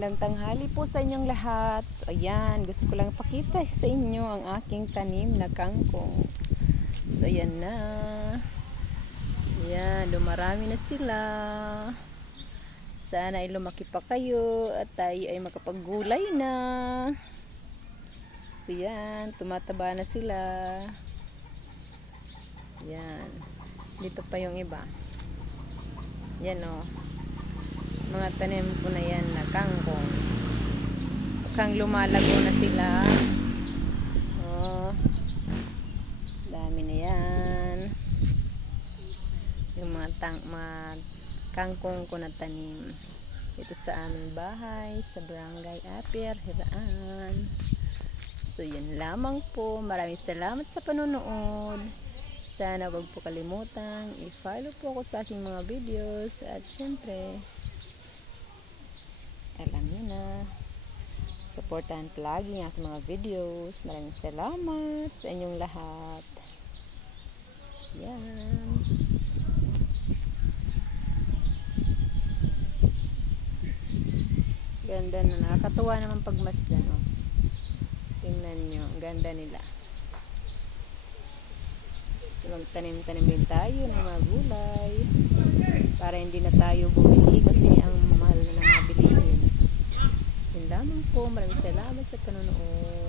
Lang tanghali po sa inyong lahat. So ayan, gusto ko lang pakita sa inyo ang aking tanim na kangkong. So ayan na. Ayan, dumarami na sila. Sana ay lumaki pa kayo at tayo ay makapaggulay na. So ayan, tumataba na sila. Ayan. Dito pa yung iba. Yan o. Mga tanim ko na yan na kangkong. Mukhang lumalago na sila. Oh, dami na yan. Yung mga kangkong ko na tanim. Ito sa aming bahay, sa Barangay Apier, Hiraan. So yan lamang po. Maraming salamat sa panonood. Sana wag po kalimutang i-follow po ako sa aking mga videos. At syempre, alam nyo na, supportahan palagi ang aking mga videos. Maraming salamat sa inyong lahat. Yan. Ganda na, nakakatuwa naman pagmasdan. Oh. Tingnan nyo, ang ganda nila. So, magtanim-tanim din tayo ng mga gulay para hindi na tayo bumili kasi ang mahal na ng mga bilihin. Yun lamang po. Maraming salamat sa panonood.